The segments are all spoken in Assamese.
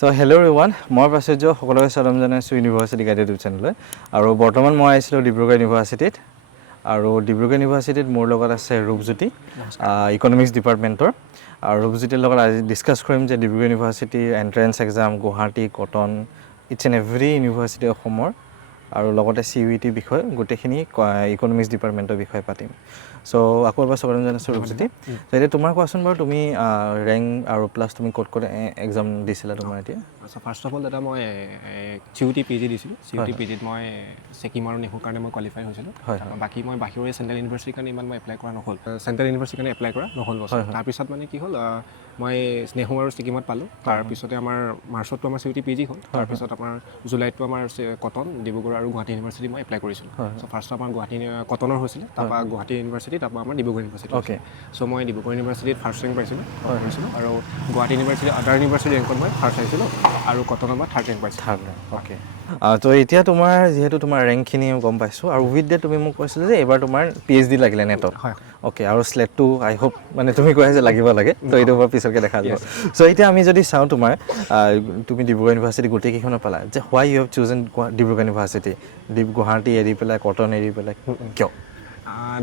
So hello everyone, মই প্ৰাচুৰ্য সকলোকে স্বাগতম জনাইছোঁ ইউনিভাৰ্চিটি গাইড ইউটিউব চেনেললৈ আৰু বৰ্তমান মই আহিছিলোঁ ডিব্ৰুগড় ইউনিভাৰ্চিটিত আৰু ডিব্ৰুগড় ইউনিভাৰ্চিটিত মোৰ লগত আছে ৰূপজ্যোতি ইকনমিক্স ডিপাৰ্টমেণ্টৰ আৰু ৰূপজ্যোতিৰ লগত আজি ডিছকাছ কৰিম যে ডিব্ৰুগড় ইউনিভাৰ্চিটিৰ entrance exam Guwahati Cotton its and every university অসমৰ আৰু লগতে CUET বিষয় গোটেইখিনি ইকনমিক্স ডিপাৰ্টমেণ্টৰ বিষয়ে পাতিম সো আকৌ এবাৰ স্বাগতম জনাইছোঁ ৰূপজ্যোতি তো এতিয়া তোমাৰ কোৱাচোন বাৰু তুমি ৰেংক আৰু প্লাছ তুমি ক'ত এক্সাম দিছিলা তোমাৰ এতিয়া ফাৰ্ষ্ট অফ অল দাদা মই CUET PG দিছিলোঁ CUET PGত মই ছেকিম আৰু নেহুৰ কাৰণে মই কোৱালিফাই হৈছিলোঁ বাকী মই বাহিৰৰ চেণ্ট্ৰেল ইউনিভাৰ্চিটিৰ কাৰণে ইমান মই এপ্লাই কৰা নহ'ল চেণ্ট্ৰেল ইউনিভাৰ্চিটিৰ কাৰণে এপ্লাই কৰা নহ'ল তাৰপিছত মানে কি হ'ল মই নেহু আৰু ছিকিমত পালোঁ তাৰপিছতে আমাৰ মাৰ্চতটো আমাৰ CUET PG হ'ল তাৰপিছত আমাৰ জুলাইতটো আমাৰ কটন ডিব্ৰুগড় আৰু গুৱাহাটী ইউনিভাৰ্চিটি মই এপ্লাই কৰিছিলোঁ চ' ফাৰ্ষ্ট আমাৰ গুৱাহাটী কটনৰ হৈছিলে তাৰপৰা গুৱাহাটী ইউনিভাৰ্চিটি তাৰপৰা আমাৰ ডিব্ৰুগড় ইউনিভাৰ্চিটি অ'কে চ' মই ডিব্ৰুগড় ইউনিভাৰ্চিটিত ফাৰ্ষ্ট ৰেংক পাইছিলোঁ আৰু গুৱাহাটী ইউনিভাৰ্চিটি আদাৰ ইউনিভাৰ্চিটি ৰেংকত মই ফাৰ্ষ্ট আহিছিলোঁ আৰু কটনত মই থাৰ্ড ৰেংক পাইছিলোঁ অ'কে তো এতিয়া তোমাৰ যিহেতু তোমাৰ ৰেংকখিনি গম পাইছোঁ আৰু উইথ ডে তুমি মোক কৈছিলা যে এইবাৰ তোমাৰ PhD লাগিলে নেটত অ'কে আৰু স্লেটটো আই হোপ মানে তুমি কৈ যে লাগিব লাগে তো এইটো বাৰু পিছতকৈ দেখা যাব চ' এতিয়া আমি যদি চাওঁ তোমাৰ তুমি ডিব্ৰুগড় ইউনিভাৰ্চিটি গোটেইকেইখনত পালা যে why you have chosen Dibrugarh university Guwahati এৰি পেলাই কটন এৰি পেলাই কিয়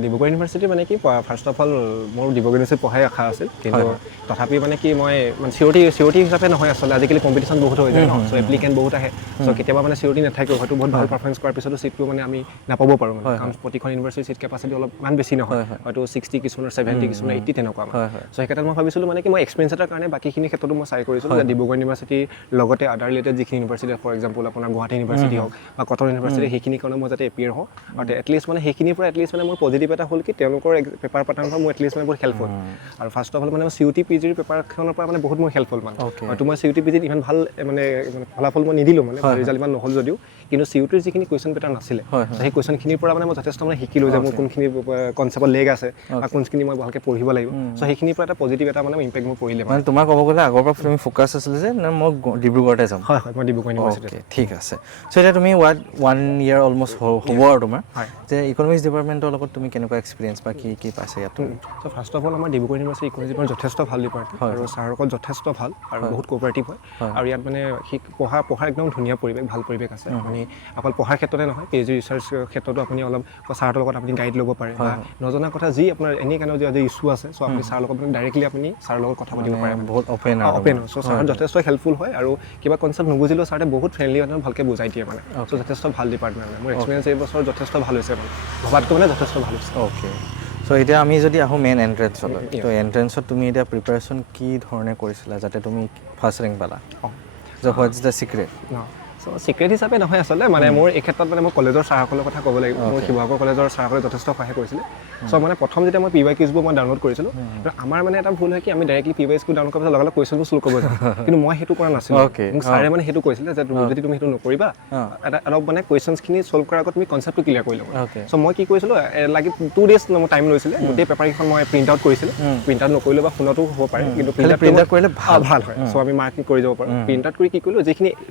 ডিব্ৰুগড় ইউনিভাৰ্চিটি মানে কি ফাৰ্ষ্ট অফ অল মোৰ ডিব্ৰুগড় ইউনিভাৰ্চিটি পঢ়াই আশা আছিল কিন্তু তথাপি মানে কি মই চিঅ'টি হিচাপে নহয় আচলতে আজিকালি কম্পিটিশ্যন বহুত হৈ যায় ন চ' এপ্লিকেণ্ট বহুত আহে চ' কেতিয়াবা মানে চিঅ'টি নাথাকেও হয়তো বহুত ভাল পাৰফৰ্মেঞ্চ কৰাৰ পিছতো চিটটো মানে আমি নাপাব পাৰোঁ মানে কাৰণ প্ৰতিখন ইউনিভাৰ্চিটিৰ চিট কেপাচিটি অলপ ইমান বেছি নহয় হয়তো 60 কিছুমানৰ 70 কিছুমানৰ 80 তেনেকুৱা চ' সেইক্ষেত্ৰত মই ভাবিছিলোঁ মানে কি মই এক্সপিৰিয়েঞ্চ এটাৰ কাৰণে বাকীখিনি ক্ষেত্ৰতো মই চাই কৰিছিলোঁ যে ডিব্ৰুগড় ইউনিভাৰ্চিটিৰ লগতে আদাৰ ৰিলেটেড যিখিনি ইউনিভাৰ্চিটি ফৰ এক্সাম্পল আপোনাৰ গুৱাহাটী ইউনিভাৰ্চিটি হওক বা কটন ইউনিভাৰ্চিটি সেইখিনি কাৰণে মই যাতে এপিয়াৰ হওঁ আৰু এটলিষ্ট মানে সেইখিনিৰ পৰা এটলিষ্ট মানে মোৰ পজিটিভ এটা হ'ল কি তেওঁলোকৰ পেপাৰ পেটাৰ্ণৰ মোৰ এটলিষ্ট মানে বহুত হেল্প হ'ল আৰু ফাৰ্ষ্ট অফ অল মানে CUET PGৰ পেপাৰখনৰ পৰা মানে বহুত মোৰ হেল্প হ'ল মানে হয়তো মই CUET PGত ইমান ভাল মানে ফলাফল মই নিদিলোঁ মানে ৰিজাল্ট ইমান নহ'ল যদিও কিন্তু CUETৰ যিখিনি কুৱেশ্যন পেটাৰ্ণ আছিলে সেই কুৱেশ্যনখিনিৰ পৰা মানে মই যথেষ্ট মানে শিকিলোঁ যে মোৰ কোনখিনি কনচেপ্টত লেগ আছে বা কোনখিনি মই ভালকৈ পঢ়িব লাগিব চ' সেইখিনিৰ পৰা এটা পজিটিভ এটা মানে ইম্পেক্ট মোৰ পৰিলে মানে তোমাৰ ক'ব গ'লে আগৰ পৰা তুমি ফ'কাছ আছিলে যে মই ডিব্ৰুগড়তে যাম হয় মই ডিব্ৰুগড় ইউনিভাৰ্চিটি ঠিক আছে চ' এতিয়া তুমি 1 year অলমষ্ট হ'ব আৰু তোমাৰ যে ইকনমিক্স ডিপাৰ্টমেণ্টৰ লগত তুমি কেনেকুৱা এক্সপিৰিয়েঞ্চ বা কি পাইছে ইয়াত চ' ফাৰ্ষ্ট অফ অল আমাৰ ডিব্ৰুগড় ইউনিভাৰ্চিটি ইকনমিক্স ডিপাৰ্টমেণ্ট যথেষ্ট ভাল ডিপাৰ্টমেণ্ট আৰু ছাৰসকল যথেষ্ট ভাল আৰু বহুত কোঅপাৰেটিভ হয় আৰু ইয়াত মানে পঢ়াৰ একদম ধুনীয়া পৰিৱেশ ভাল পৰিৱেশ আছে আপুনি অকল পঢ়াৰ ক্ষেত্ৰতে নহয় PhD ৰিচাৰ্চ ক্ষেত্ৰতো আপুনি অলপ ছাৰৰ লগত আপুনি গাইড ল'ব পাৰে বা নজনা কথা যি আপোনাৰ এনি কাৰণে যদি ইছ্যু আছে চ' আপুনি ছাৰৰ লগত ডাইৰেক্টলি আপুনি ছাৰৰ লগত কথা পাতিব পাৰে বহুত অ'পেন চ' ছাৰ যথেষ্ট হেল্পফুল হয় আৰু কিবা কনচেপ্ট নুবুজিলেও ছাৰে বহুত ফ্ৰেণ্ডলি মানে ভালকৈ বুজাই দিয়ে মানে চ' যথেষ্ট ভাল ডিপাৰ্টমেণ্ট মোৰ এক্সপিৰিয়েঞ্চ এই বছৰ যথেষ্ট ভাল হৈছে মানে ভবাতকৈ মানে যথেষ্ট ভাল হৈছে অ'কে চ' এতিয়া আমি যদি আহোঁ মেইন এণ্ট্ৰেঞ্চলৈ তো এণ্ট্ৰেঞ্চত তুমি এতিয়া প্ৰিপেৰেশ্যন কি ধৰণে কৰিছিলা যাতে তুমি ফাৰ্ষ্ট ৰেংক পালা so' what is the secret so' secret হিচাপে নহয় আচলতে মানে মোৰ এই ক্ষেত্ৰত মানে মই কলেজৰ ছাৰসকলৰ কথা ক'ব লাগিব মোৰ শিৱসাগৰ কলেজৰ ছাৰসকলে যথেষ্ট সহায় কৰিছিলে চ' মানে প্ৰথম যেতিয়া মই PYQsবোৰ মই ডাউনলোড কৰিছিলোঁ আমাৰ মানে এটা ভুল হয় কি আমি ডাইৰেক্টলি PYQs ডাউনলোড কৰাৰ পিছত লগালগ কুৱেশ্যনবোৰ চল্ভ কৰিব যাওঁ কিন্তু মই সেইটো কৰা নাছিলোঁ মোক ছাৰে মানে সেইটো কৈছিলে যে যদি তুমি সেইটো নকৰিবা অলপ মানে কুৱেশ্যনছখিনি চল্ভ কৰাৰ আগত তুমি কনচেপ্টটো ক্লিয়াৰ কৰি ল'বা চ' মই কি কৰিছিলোঁ লাগি 2 days মোৰ টাইম লৈছিলে গোটেই পেপাৰকেইখন মই প্ৰিণ্ট আউট কৰিছিলোঁ প্ৰিণ্ট আউট নকৰিলেও বা ফোনতো হ'ব পাৰে কিন্তু প্ৰিণ্ট আউট কৰিলে ভাল হয় চ' আমি মাৰ্কিং কৰি যাব পাৰোঁ প্ৰিণ্ট আউট কৰি কি কৰিলোঁ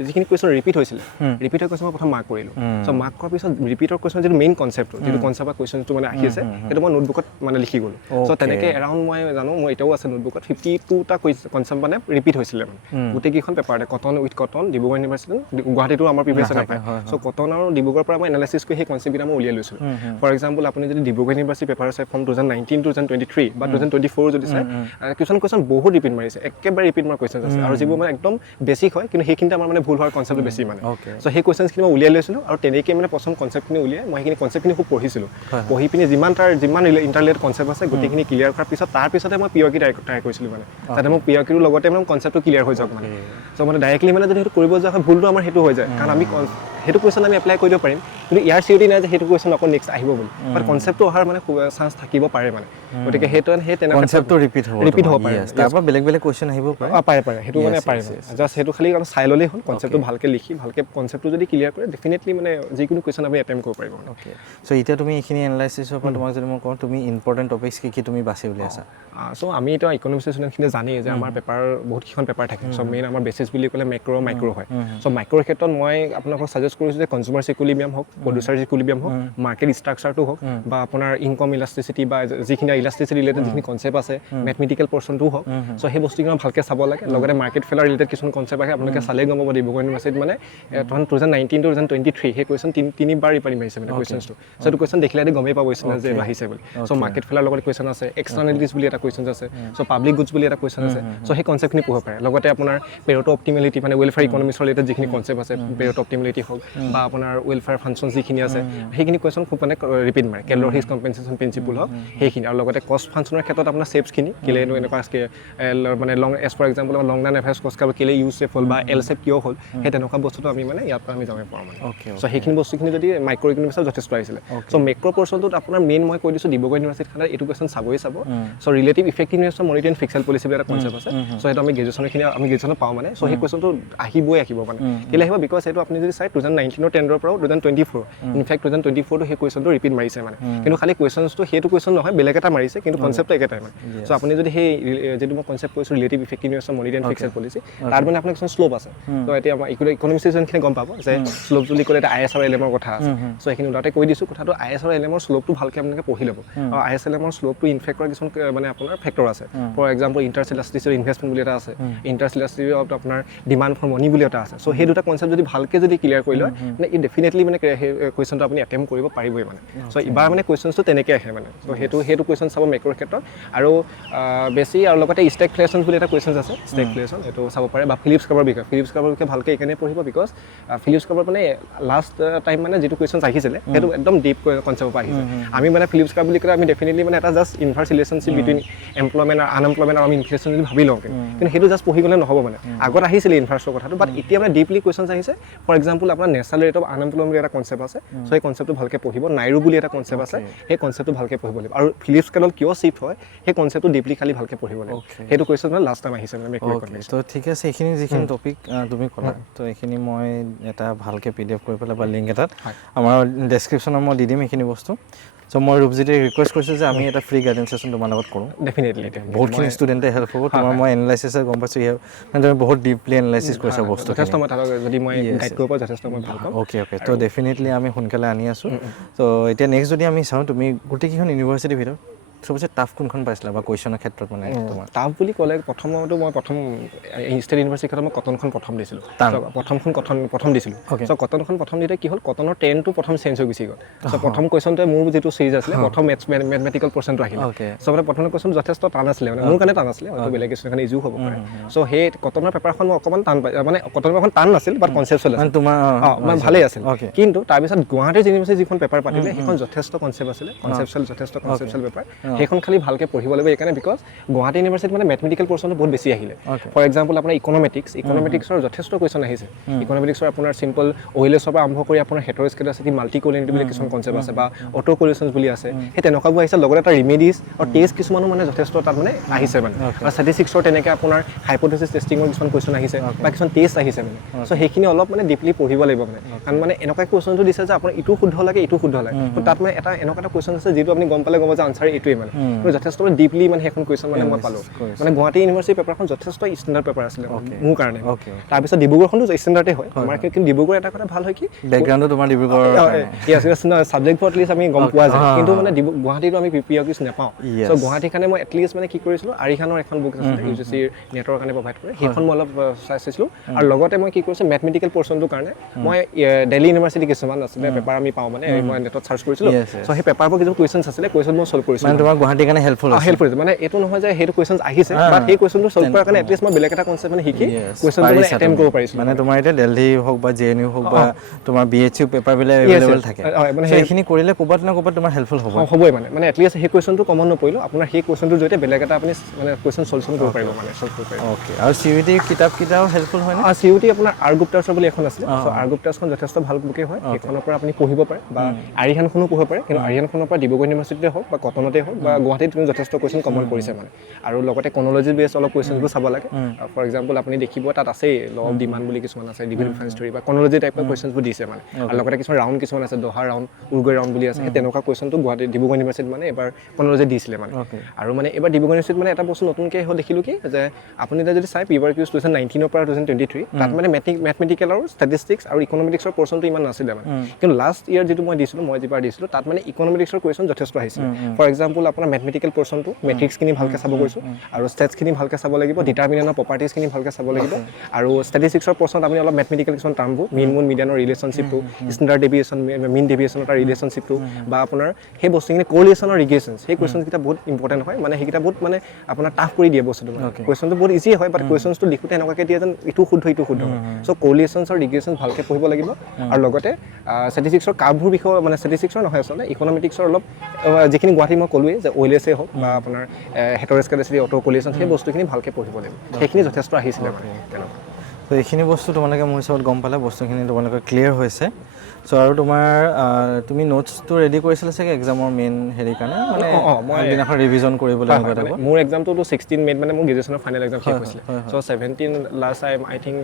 যিখিনি কুৱেশ্যন ৰিপিট হৈছিলে ৰিপিট হৈ কুৱেশ্যন মই প্ৰথম মাৰ্ক কৰিলোঁ চ' মাৰ্ক কৰাৰ পিছত ৰিপিটৰ কুৱেশ্যন যিটো মেইন কনচেপ্টটো যিটো কনচেপ্ট বা কুৱেশ্যনটো মানে আহি আছে সেইটো মই নোটবুকত মানে লিখি গ'লোঁ চ' তেনেকৈ এৰাউণ্ড মই জানো মই এতিয়াও আছে নোটবুকত 52টা কনচেপ্ট মানে ৰিপিট হৈছিলে মানে গোটেইকেইখন পেপাৰতে Cotton with Cotton Dibrugarh university গুৱাহাটীতো আমাৰ প্ৰিভিয়াছ নাপায় চ' কটন আৰু ডিব্ৰুগড়ৰ পৰা মই এনালাইচিছ কৰি সেই কনচেপ্টকেইটা মই উলিয়াই লৈছিলোঁ ফৰ এক্সাম্পল আপুনি যদি ডিব্ৰুগড় ইউনিভাৰ্চিটি পেপাৰ চাই ফ্ৰম 2019 to 2023 বা 2024 যদি চাই কিছুমান কুৱেশ্যন বহুত ৰিপিট মাৰিছে একেবাৰে ৰিপিট মাৰা কুৱেশ্যন আছে আৰু যিবোৰ মানে একদম বেছিক হয় কিন্তু সেইখিনিতে আমাৰ মানে ভুল হোৱাৰ কনচেপ্টটো বেছি মানে চ' সেই কুৱেশ্যনছখিনি মই উলিয়াই লৈছিলোঁ আৰু তেনেকৈ মানে প্ৰথম কনচেপ্টখিনি উলিয়াই মই সেইখিনি কনচেপ্টখিনি খুব পঢ়িছিলোঁ পঢ়ি পিনি যিমান ইণ্টাৰলেট কনচেপ্ট আছে গোটেইখিনি ক্লিয়াৰ কৰাৰ পিছত তাৰপিছতে মই PYQ ট্ৰাই কৰিছিলোঁ মানে যাতে মোৰ PYQৰ লগতে মানে কনচেপ্টটো ক্লিয়াৰ হৈ যাওক মানে চ' মানে ডাইৰেক্টলি মানে যদি সেইটো কৰিব যোৱা হয় ভুলটো আমাৰ সেইটো হৈ যায় কাৰণ আমি সেইটো কুৱেশ্যন আমি এপ্লাই কৰি দিব পাৰিম কিন্তু ইয়াৰ CUET নাই যে সেইটো কুৱেশ্যন আকৌ নেক্সট আহিব বুলি বাট কনচেপ্টটো অহাৰ মানে চান্স থাকিব পাৰে মানে গতিকে সেইটো সেই তেনেকুৱা কনচেপ্টটো ৰিপিট হ'ব পাৰে তাৰপৰা বেলেগ কুৱেশ্যন আহিব পাৰে সেইটো মানে পাৰে জাষ্ট সেইটো খালি চাই ল'লেই হ'ল কনচেপ্টটো ভালকৈ লিখি ভালকৈ কনচেপ্টটো যদি ক্লিয়াৰ কৰে ডেফিনেটলি মানে যিকোনো কুৱেশ্যন আপুনি এটেম্প কৰিব পাৰিব অ'কে চ' এতিয়া তুমি এইখিনি এনালাইচিছৰ পৰা তোমাক যদি মই কওঁ তুমি ইম্পৰ্টেণ্ট টপিকছ কি তুমি বাছি উলিয়াইছা চ' আমি এতিয়া ইকনমিক্স ষ্টুডেণ্টখিনি জানেই যে আমাৰ বহুতকেইখন পেপাৰ থাকে চ' মেইন আমাৰ বেচিছ বুলি ক'লে মেক্ৰ' মাইক্ৰ' হয় চ' মাইক্ৰ'ৰ ক্ষেত্ৰত মই আপোনালোকক ছাজেষ্ট কৰিছোঁ যে কনজিউমাৰ ইকুইলিব্ৰিয়াম হওক, প্ৰডিউচাৰ ইকুইলিব্ৰিয়াম হওক, মাৰ্কেট ষ্ট্ৰাকচাৰটো হওক বা আপোনাৰ ইনকম ইলাষ্টিচিটি বা যিখিনি ইলাষ্টিচিটি ৰিলেটেড যিখিনি কনচেপ্ট আছে, মেথমেটিকেল পৰ্চনটোও হওক, চ' সেই বস্তুখিনি ভালকৈ চাব লাগে। লগতে মাৰ্কেট ফেলাৰ ৰিলেটেড কিছুমান কনচেপ্ট আহে, আপোনালোকে চালেই গম পাব ডিব্ৰুগড় ইউনিভাৰ্চিটিত মানে 2019 to 2023 সেই কুৱেশ্যন তিনিবাৰ ৰিপাৰিং মাৰিছে মানে কুৱেশ্যনটো। চ' এইটো কুৱেশ্যন দেখিলে গমেই পাব যে আহিছে বুলি। চ' মাৰ্কেট ফেলাৰ লগত কুৱেশ্যন আছে, এক্সটাৰ্নেলিটিজ বুলি এটা কুৱেশ্যন আছে, চ' পাব্লিক গুডছ বুলি এটা কুৱেশ্যন আছে। চ' সেই কনচেপ্টখিনি পঢ়িব পাৰে। লগতে আপোনাৰ পেৰট অপ্টিমেলিটি মানে ৱেলফেয়াৰ ইকনমিক্সৰ ৰিলেটেড যিখিনি কনচেপ্ট আছে, পেৰট অপ্টিমেলিটি হওক বা আপোনাৰ ৱেলফেয়াৰ ফাংচন যিখিনি আছে, সেইখিনি কুৱেশ্যন খুব মানে ৰিপিট মাৰে। কেলৰিজ কম্পেনচেশ্যন প্ৰিন্সিপল হওক সেইখিনি, আৰু লগতে কষ্ট ফাংচনৰ ক্ষেত্ৰত আপোনাৰ ছেপছখিনি কেলে এনেকুৱা মানে long as for example long run average cost curve কেলে ইউজ ছেপ হ'ল বা এল ছেপ কিয় হ'ল, সেই তেনেকুৱা বস্তুটো আমি মানে ইয়াৰ পৰা আমি যাব পাৰোঁ মানে। চ' সেইখিনি বস্তুখিনি যদি মাইক্ৰ' ইকনমিক্সত যথেষ্ট আহিছিলে। চ' মেক্ৰ' পৰ্চনটোত আপোনাৰ মেইন মই কৈ দিছোঁ ডিব্ৰুগড় ইউনিভাৰ্চিটিত খানাৰ এইটো কুৱেশ্যন চাবই চাব। So' relative effectiveness of monetary and fiscal policy বুলি এটা কনচেপ্ট আছে। চ' সেইটো আমি গ্ৰেজুৱেশ্যনত পাওঁ মানে। চ' সেই কুৱেশ্যনটো আহিব মানে। কেলৈ আহিব? বিকজ সেইটো আপুনি যদি চাই 2019 10 পৰাও 2024 ইনফেক্ট 2024 সেই কুৱেশ্যনটো ৰিপিট মাৰিছে মানে। কিন্তু খালি কুৱেশ্যনটো সেইটো কুৱেশ্যন নহয়, বেলেগ এটা মাৰিছে, কিন্তু কনচেপ্টটো একেটাই মানে। চ' আপুনি যদি সেই যিটো মই কনচেপ্ট কৈছোঁ relative effectiveness of monetary and fiscal policy, তাত মানে আপোনাৰ কিছুমান শ্লোপ আছে। ত' এতিয়া আমাৰ ইকনমিক্স যোনখিনি গম পাব যে শ্লোপ বুলি ক'লে এটা IS আৰু LM কথা আছে। চ' এইখিনি ওলাওঁতে কৈ দিছোঁ কথাটো, IS আৰু LM শ্লোপটো ভালকৈ আপোনালোকে পঢ়ি ল'ব। আৰু IS LM শ্লোপটো ইনফেক্ট কৰা কিছুমান মানে আপোনাৰ ফেক্টৰ আছে। For example interest elasticity investment বুলি এটা আছে, ইণ্টাৰেষ্ট ইলাষ্টিচিটি অফ আপোনাৰ ডিমাণ্ড ফৰ মনি বুলি এটা আছে। চ' সেই দুটা কনচেপ্ট যদি ভালকৈ যদি ক্লিয়াৰ কৰি লয় মানে ই ডেফিনেটলি মানে সেই কুৱেশ্যনটো আপুনি এটেম্প কৰিব পাৰিবই মানে। চ' এইবাৰ মানে কুৱেশ্যনটো তেনেকৈ আহে মানে। চ' সেইটো কুৱেশ্যন চাব মেক্ৰৰ ক্ষেত্ৰত। আৰু বেছি আৰু লগতে ষ্টেগফ্লেশ্যন বুলি এটা কুৱেশ্যন আছে, ষ্টেগফ্লেশ্যন এইটো চাব পাৰে। বা ফিলিপছ কাৰ্ভৰ বিষয়ে ভালকৈ এইকাৰণে পঢ়িব বিকজ ফিলিপছ কাৰ্ভৰ মানে লাষ্ট টাইম মানে যিটো কুৱেশ্যন আহিছিলে সেইটো একদম ডিপ কনচেপ্টৰ পৰা আহিছে। আমি মানে ফিলিপছ কাৰ্ভ বুলি ক'লে আমি ডেফিনেটলি মানে এটা just inverse relationship between employment আৰু আনএমপ্লয়মেণ্ট আৰু আমি ইনফ্লেশ্যন যদি ভাবি লওঁ, কিন্তু সেইটো জাষ্ট পঢ়ি গ'লে নহ'ব মানে। আগত আহিছিলে ইনভাৰ্চৰ কথাটো, বাট এতিয়া মানে ডিপলি কুৱেশ্যন আহিছে। ফৰ এক্সাম্পল আপোনাৰ নেচাৰেল ৰেট অফ আনএমপ্লয়মেণ্ট বুলি এটা কনচেপ্ট আছে। চ' সেই কনচেপ্টটো ভালকৈ পঢ়িব। নাইৰু বুলি এটা কনচেপ্ট আছে, সেই কনচেপ্টটো ভালকৈ পঢ়িব লাগিব। আৰু ফিলিপছ স্কেলত কিয় চিফ্ট হয় সেই কনচেপ্টটো ডিপলি খালি ভালকৈ পঢ়িব লাগিব। সেইটো কুৱেশ্যন মানে লাষ্ট টাইম আহিছে মানে। তো ঠিক আছে, এইখিনি যিখিনি টপিক তুমি ক'লা, তো এইখিনি মই এটা ভালকৈ PDF কৰি পেলাই বা লিংক এটাত আমাৰ ডেছক্ৰিপশ্যনত মই দি দিম এইখিনি বস্তু। চ' মই ৰূপজ্যোতিক ৰিকুৱেষ্ট কৰিছোঁ যে আমি এটা ফ্ৰী গাইডেঞ্চ ছেশ্যন তোমাৰ লগত কৰোঁ। ডেফিনেটলি বহুতখিনি ষ্টুডেণ্টে হেল্প হ'ব। তোমাৰ মই এনালাইচিছে গম পাইছোঁ, মানে তুমি বহুত ডিপলি এনালাইচিছ কৰিছা বস্তু। যথেষ্ট মই যদি মই গাইড কৰিব পাৰোঁ যথেষ্ট মই ভাল পাম। অ'কে তো ডেফিনেটলি আমি সোনকালে আনি আছোঁ। ত' এতিয়া নেক্সট যদি আমি চাওঁ, তুমি গোটেইকেইখন ইউনিভাৰ্চিটিৰ ভিতৰত চবচে টাফ কোনখন পাইছিলা বা কুৱেশ্যনৰ ক্ষেত্ৰত মানে তোমাৰ? টাফ বুলি ক'লে প্ৰথমতে মই ষ্টেট ইউনিভাৰ্চিটিৰ ক্ষেত্ৰত মই কটনখন প্ৰথম দিছিলোঁ। প্ৰথম দিছিলোঁ। চ' কটনখন প্ৰথম দিওঁতে কি হ'ল, কটনৰ 10 টো প্ৰথম চেঞ্জ হৈ গুচি গ'ল। চ' প্ৰথম কুৱেশ্যনটোৱে মোৰ যিটো চিৰিজ আছিলে, প্ৰথম মেথমেটিকেল পৰ্চনটো আহিলে। চ' মানে প্ৰথম কুৱেশ্যন যথেষ্ট টান আছিলে, মানে মোৰ কাৰণে টান আছিলে, হয়তো বেলেগ কিছুমান কাৰণে ইজিও হ'ব পাৰে। চ' সেই কটনৰ পেপাৰখন মই অকণমান টান পাই, মানে কটনৰ পেপাৰখন টান নাছিল, বাট কনচেপ্টচুৱেল আছিল। মানে ভালেই আছিল। কিন্তু তাৰপিছত গুৱাহাটী ইউনিভাৰ্চিটি যিখন পেপাৰ পাতিলে সেইখন যথেষ্ট কনচেপ্ট আছিলে, যথেষ্ট কনচেপ্টচুৱেল পেপাৰ। সেইখন খালি ভালকৈ পঢ়িব লাগিব। এইকাৰণে বিকজ গুৱাহাটী ইউনিভাৰ্চিটিত মানে মেথমেটিকেল পৰ্চনটো বহুত বেছি আহিলে। ফৰ এক্সাম্পল আপোনাৰ ইকনমিক্সৰ যথেষ্ট কুৱেশ্যন আহিছে। ইকনমিক্সৰ আপোনাৰ চিম্পল ওইলেছৰ পৰা আৰম্ভ কৰি আপোনাৰ হেটৰস্কেডাচিটি, মাল্টি কোলিনিটি বুলি কিছুমান কনচেপ্ট আছে বা অটো কোৰিলেশ্যনছ বুলি আছে, সেই তেনেকুৱাবোৰ আহিছে। লগতে এটা ৰিমেডিজ আৰু টেষ্ট কিছুমানো মানে যথেষ্ট তাত মানে আহিছে মানে। আৰু ষ্টেটিষ্টিক্সৰ তেনেকৈ আপোনাৰ হাইপ'থেচিছ টেষ্টিঙৰ কিছুমান কুৱেশ্যন আহিছে বা কিছুমান টেষ্ট আহিছে মানে। চ' সেইখিনি অলপ মানে ডিপলি পঢ়িব লাগিব মানে। কাৰণ মানে এনেকুৱা কুৱেশ্যনটো দিছে যে আপোনাৰ ইটো শুদ্ধ লাগে, ইটো শুদ্ধ লাগে। তাত মানে এনেকুৱা এটা কুৱেশ্যন আছে যিটো আপুনি গম পালে গম পাব যে আনচাৰ এইটোৱে মানে। যথেষ্ট ডিপলি মানে সেইখন কুৱেশ্যন মানে মই পালোঁ। মানে গুৱাহাটী ইউনিভাৰ্চিটিৰ পেপাৰখন যথেষ্ট ষ্টেণ্ডাৰ্ড পেপাৰ আছিলে মোৰ কাৰণে। তাৰপিছত ডিব্ৰুগড়খনো ষ্টেণ্ডাৰ্ডে হয় আমাৰ, কিন্তু ডিব্ৰুগড় এটা কথা ভাল হয় কি বেকগ্ৰাউণ্ডটো তোমাৰ ডিব্ৰুগড়ৰ ছাবজেক্টবোৰ এটলিষ্ট আমি গম পোৱা যায়, কিন্তু মানে গুৱাহাটীতো আমি PYQs নাপাওঁ। চ' গুৱাহাটীৰ কাৰণে মই এটলিষ্ট মানে কি কৰিছিলোঁ, আৰিখানৰ এখন বুক আছিলে UGCৰ নেটৰ কাৰণে প্ৰভাইড কৰে, সেইখন মই অলপ চাইছিলোঁ। আৰু লগতে মই কি কৰিছোঁ, মেথমেটিকেল পৰ্চনটোৰ কাৰণে মই দিল্লী ইউনিভাৰ্চিটি কিছুমান আছিলে পেপাৰ আমি পাওঁ মানে, মই নেটত চাৰ্চ কৰিছিলোঁ। চ' সেই পেপাৰবোৰ কিছু কুৱেশ্যনছ আছিলে, কুৱেশ্যন মই চল্ভ কৰিছিলোঁ। তোমাৰ গুৱাহাটীৰ কাৰণে হেল্পফুল হৈছে মানে এইটো নহয় যে সেইটো কুৱেশ্যন আহিছে, বাট সেই কুৱেশ্যনটো চল্ভ কৰাৰ কাৰণে এটলিষ্ট মই বেলেগ এটা কনচেপ্ট মানে শিকি কুৱেশ্যনটো মানে এটেম্প কৰিব পাৰিছোঁ। মানে তোমাৰ এতিয়া দিল্লী হওক বা JNU হওক বা তোমাৰ BHU পেপাৰবিলাক এভেইলেবল থাকে, মানে সেইখিনি কৰিলে ক'ৰবাত না ক'ৰবাত তোমাৰ হেল্পফুল হ'বই মানে এটলিষ্ট সেই কুৱেশ্যনটো কমন নপৰিলেও আপোনাৰ সেই কুৱেশ্যনটোৰ জৰিয়তে বেলেগ এটা আপুনি মানে কুৱেশ্যন চলউশ্যন কৰিব পাৰিব মানে। অ'কে, আৰু CUET কিতাপকেইটাও হেল্পফুল হয় ন? CUET আপোনাৰ আৰ গুপ্তাছৰ বুলি এখন আছিলে। চ' আৰ গুপ্তাছখন যথেষ্ট ভাল বুকেই হয়, সেইখনৰ পৰা আপুনি পঢ়িব পাৰে বা আৰিহানখনো পঢ়িব পাৰে। কিন্তু আৰিহানখনৰ পৰা ডিব্ৰুগড় ইউনিভাৰ্চিটিতে হওক বা কটনতে হওক বা গুৱাহাটীত তুমি যথেষ্ট কুৱেশ্যন কমন কৰিছে মানে আৰু লগতে কনলজি বেছ অলপ কুৱেশ্যনবোৰ চাব লাগে ফৰ এক্সাম্পল আপুনি দেখিব তাত আছেই ল অফ ডিমাণ্ড বুলি কিছুমান আছে ডিভিড ডিফাৰেঞ্চ থিয়ৰী বা কনলজি টাইপৰ কুৱেশ্যনবোৰ দিছে মানে আৰু লগতে কিছুমান ৰাউণ্ড কিছুমান আছে দহা ৰাউণ্ড উৰ্গৈ ৰাউণ্ড বুলি আছে তেনেকুৱা কুৱেশ্যনটো গুৱাহাটী ডিব্ৰুগড় ইউনিভাৰ্চিটিত মানে এবাৰ কনলজি দিছিলে মানে আৰু মানে এবাৰ ডিব্ৰুগড় ইউনিভাৰ্চিটিত মানে এটা বস্তু নতুনকৈ দেখিলোঁ কি যে আপুনি এতিয়া যদি চাই PYQs 2019 পৰা 2023 তাত মানে মেথমেটিকেল আৰু ষ্টেটিষ্টিক্স আৰু ইকনমিক্সৰ পৰ্চনটো ইমান নাছিলে মানে কিন্তু লাষ্ট ইয়াৰ যিটো মই যিবাৰ দিছিলোঁ তাত মানে ইকনমিক্সৰ কুৱেশ্যন যথেষ্ট আহিছিলে ফৰ এক্সাম্পল আপোনাৰ মেথমেটিকেল পৰ্চনটো মেট্ৰিক্সখিনি ভালকৈ চাব কৈছোঁ আৰু ষ্টেটছখিনি ভালকৈ চাব লাগিব ডিটাৰমিনেণ্টৰ প্ৰপাৰ্টিজখিনি ভালকৈ চাব লাগিব আৰু ষ্টেটিষ্টিক্সৰ পৰ্চনত আপুনি অলপ মেথমেটিকেল কিছুমান টাৰ্মবোৰ মিন মুন মিডিয়ানৰ ৰিলেশ্যনশ্বিপটো ষ্টেণ্ডাৰ্ড ডেভিয়েশ্যন মিন ডেভিয়েশ্যনৰ তাৰ ৰিলেশ্যনশ্বিপটো বা আপোনাৰ সেই বস্তুখিনি কোৰিলেশ্যন আৰু ৰিগ্ৰেশ্যন সেই কুৱেশ্যনকেইটা বহুত ইম্পৰ্টেণ্ট হয় মানে সেইকেইটা বহুত মানে আপোনাৰ টাফ কৰি দিয়ে বস্তুটো মানে কুৱেশ্যনটো বহুত ইজি হয় বাট কুৱেশ্যনটো লিখোঁতে এনেকুৱাকৈ দিয়ে যেন ইটো শুদ্ধ চ' কোৰিলেশ্যনছ আৰু ৰিগ্ৰেশ্যনছ ভালকৈ পঢ়িব লাগিব আৰু লগতে ষ্টেটিষ্টিক্সৰ কাৰ্ভবোৰ বিষয়ে মানে ষ্টেটিষ্টিক্সৰ নহয় আচলতে ইকনমিক্সৰ অলপ যিখিনি গুৱাহাটী মই ক'লোৱেই যে ওইলেছেই হওক বা আপোনাৰ হেটৰস্কেলেচিটি অটো কোৰিলেশ্যন সেই বস্তুখিনি ভালকৈ পঢ়িব লাগিব সেইখিনি যথেষ্ট আহিছিলে মানে তেনেকুৱা তো এইখিনি বস্তু তোমালোকে মোৰ হিচাপত গম পালে বস্তুখিনি তোমালোকৰ ক্লিয়াৰ হৈছে চ' আৰু তোমাৰ তুমি নোটছটো ৰেডি কৰিছিলা চাগে এক্সামৰ মেইন হেৰিৰ কাৰণে মানে মই দিনাখন ৰিভিজন কৰিবলৈ এনেকুৱা টাইপৰ মোৰ এক্সামটোতো 16 মে'ত মানে মোৰ গ্ৰেজুৱেশ্যনৰ ফাইনেল এক্সাম শেষ হৈছিলে চ' 17 লাষ্ট টাইম আই থিংক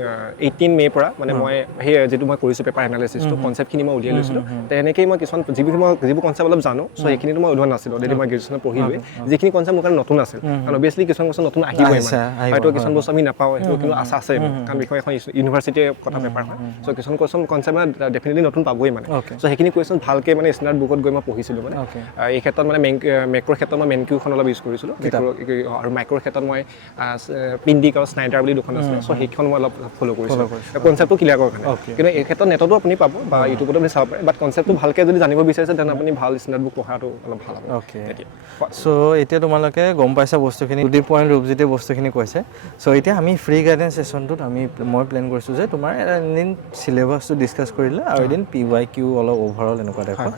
18 মে' পৰা মানে মই সেই যিটো মই কৰিছোঁ পেপাৰ এনালিচিছটো কনচেপ্টখিনি মই উলিয়াই লৈছিলোঁ তেনেকেই মই কিছুমান যিবোৰ কনচেপ্ট অলপ জানো চ' সেইখিনিতো মই ওলোৱা নাছিলোঁ অলৰেডি মই গ্ৰেজুৱেশ্যনত পঢ়িলোৱে যিখিনি কনচেপ্ট মোৰ কাৰণে নতুন আছিল কাৰণ অভিয়াছলি কিছুমান বস্তু নতুন আহিবই মানে হয়তো কিছুমান বস্তু আমি নাপাওঁ সেইটো কিন্তু আশা আছে কাৰণ বিষয় এখন ইউনিভাৰ্চিটিৰ কথা পেপাৰ হয় চ' কিছুমান কনচেপ্ট মানে ডেফিনেটলি নতুন পাবই মানে চ' সেইখিনি কুৱেশ্যন ভালকৈ মানে ষ্টেণ্ডাৰ্ড বুকত গৈ মই পঢ়িছিলোঁ মানে এই ক্ষেত্ৰত মানে মেক্ৰৰ ক্ষেত্ৰত মই মেনকিউখন অলপ ইউজ কৰিছিলোঁ আৰু মাইক্ৰৰ ক্ষেত্ৰত মই পিণ্ডিক আৰু স্নাইডাৰ বুলি দুখন আছিলে চ' সেইখন মই অলপ ফ'ল' কৰিছিলোঁ কনচেপ্টটো ক্লিয়াৰ কৰাৰ কাৰণে কিন্তু এই ক্ষেত্ৰত নেটতো আপুনি পাব বা ইউটিউবতো আপুনি চাব পাৰে বাট কনচেপ্টটো ভালকৈ যদি জানিব বিচাৰিছে তেনে আপুনি ভাল ষ্টেণ্ডাৰ্ড বুক পঢ়াটো অলপ ভাল হ'ব চ' এতিয়া তোমালোকে গম পাইছা বস্তুখিনি টু দি পইণ্ট ৰূপজ্যোতিয়ে বস্তুখিনি কৈছে চ' এতিয়া আমি ফ্ৰী গাইডেঞ্চ ছেশ্যনটোত মই প্লেন কৰিছোঁ যে তোমাৰ এদিন চিলেবাছটো ডিছকাছ কৰিলে আৰু এদিন PYQ অলপ অভাৰঅল এনেকুৱা টাইপৰ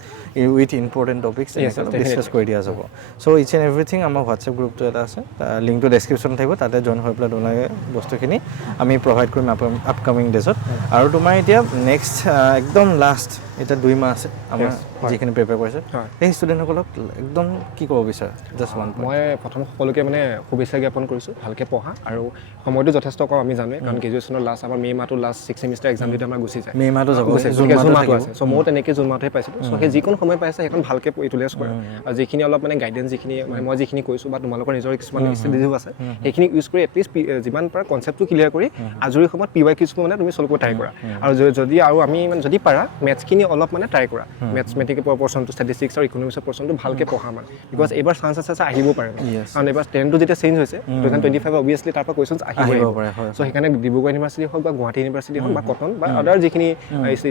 উইথ ইম্পৰ্টেণ্ট টপিক্স ডিছকাছ কৰি দিয়া যাব চ' ইটছ এণ্ড এভৰিথিং আমাৰ হোৱাটছএপ গ্ৰুপটো এটা আছে লিংকটো ডেছক্ৰিপশ্যনত থাকিব তাতে জইন হৈ পেলাই তোমালোকে বস্তুখিনি আমি প্ৰভাইড কৰিম আপকামিং ডেজত আৰু তোমাৰ এতিয়া নেক্সট একদম লাষ্ট এতিয়া 2 মাহ আছে আমাৰ যিখিনি প্ৰিপেয়াৰ কৰিছে সেই ষ্টুডেণ্টসকলক একদম কি ক'ব বিচাৰে জাষ্ট ওৱান মই প্ৰথম সকলোকে মানে শুভেচ্ছা জ্ঞাপন কৰিছোঁ ভালকৈ পঢ়া আৰু সময়টো যথেষ্ট কম আমি জানোৱে কাৰণ গ্ৰেজুৱেশ্যনৰ লাষ্ট আমাৰ মে' মাহটো লাষ্ট 6 ছেমিষ্টাৰ এক্সাম দিওঁতে আমাৰ গুচি যায় মে' মাহটো যাব জুন মাহটো আছে চ' ময়ো তেনেকৈ জুন মাহটোহে পাইছিলোঁ চ' সেই যিকোনো সময় পাইছে সেইখন ভালকৈ ইউটিলাইজ কৰে আৰু যিখিনি অলপ মানে গাইডেঞ্চ যিখিনি মানে মই যিখিনি কৈছোঁ বা তোমালোকৰ নিজৰ কিছুমান ষ্ট্ৰেটেজিও আছে সেইখিনি ইউজ কৰি এটলিষ্ট যিমান পাৰা কনচেপ্টটো ক্লিয়াৰ কৰি আজৰি সময়ত PYQs মানে তুমি চল্ভ কৰি ট্ৰাই কৰা আৰু যদি আৰু আমি মানে যদি পাৰা মেথছখিনি অলপ মানে ট্ৰাই কৰা মেথমেটিকেল পৰ্চনটো ষ্টেটিষ্টিক্স আৰু ইকনমিক্সৰ পৰ্চনটো ভালকৈ পঢ়া মানে বিকজ এইবাৰ চান্স আছে আহিব পাৰে কাৰণ এইবাৰ ট্ৰেণ্ডটো যেতিয়া চেঞ্জ হৈছে 2025 অভিয়াছলি তাৰ পৰা কুৱেশ্যনছ আহিব পাৰে চ' সেইকাৰণে ডিব্ৰুগড় ইউনিভাৰ্চিটি হওক বা গুৱাহাটী ইউনিভাৰ্চিটি হওক বা কটন বা আদাৰ যিখিনি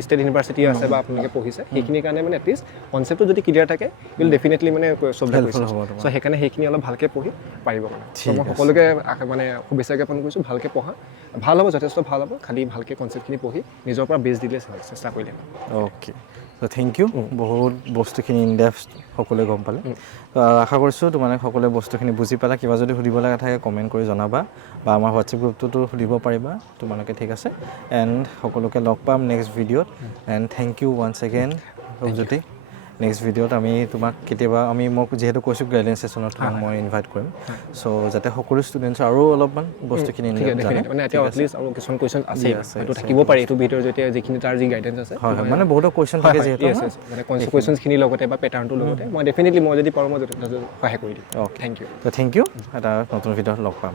ষ্টেট ইউনিভাৰ্চিটি আছে বা আপোনালোকে পঢ়িছে সেইখিনিৰ কাৰণে মানে এটলিষ্ট কনচেপ্টটো যদি ক্লিয়াৰ থাকে উইল ডেফিনেটলি মানে চল্ভ হ'ব চ' সেইকাৰণে সেইখিনি অলপ ভালকৈ পঢ়ি পাৰিব মানে চ' মই সকলোকে মানে শুভেচ্ছা জ্ঞাপন কৰিছোঁ ভালকৈ পঢ়া ভাল হ'ব যথেষ্ট ভাল হ'ব খালি ভালকৈ কনচেপ্টখিনি পঢ়ি নিজৰ পৰা বেছ দিলে চেষ্টা কৰিলে অ'কে চ' থেংক ইউ বহুত বস্তুখিনি ইন ডেপথ সকলোৱে গম পালে আশা কৰিছোঁ তোমালোকে সকলোৱে বস্তুখিনি বুজি পালা কিবা যদি সুধিব লগা থাকে কমেণ্ট কৰি জনাবা বা আমাৰ হোৱাটছএপ গ্ৰুপটোতো সুধিব পাৰিবা তোমালোকে ঠিক আছে এণ্ড সকলোকে লগ পাম নেক্সট ভিডিঅ'ত and thank you once again Rupjyoti next ভিডিঅ'ত আমি তোমাক কেতিয়াবা মই যিহেতু কৈছোঁ গাইডেঞ্চ ছেশ্যনত তোমাক মই ইনভাইট কৰিম চ' যাতে সকলো ষ্টুডেণ্টছ আৰু অলপমান বস্তুখিনি মানে এতিয়া এটলিষ্ট আৰু কিছুমান কুৱেশ্যন আছে হয়তো থাকিব পাৰে এইটো ভিডিঅ'ৰ যেতিয়া যিখিনি তাৰ যি গাইডেঞ্চ আছে হয় মানে বহুতো কুৱেশ্যন থাকে যিহেতু মানে কুৱেশ্যনখিনিৰ লগতে বা পেটাৰ্ণটোৰ লগতে মই ডেফিনেটলি মই যদি পাৰোঁ মই সহায় কৰি দিম থেংক ইউ থেংক ইউ এটা নতুন ভিডিঅ'ত লগ পাম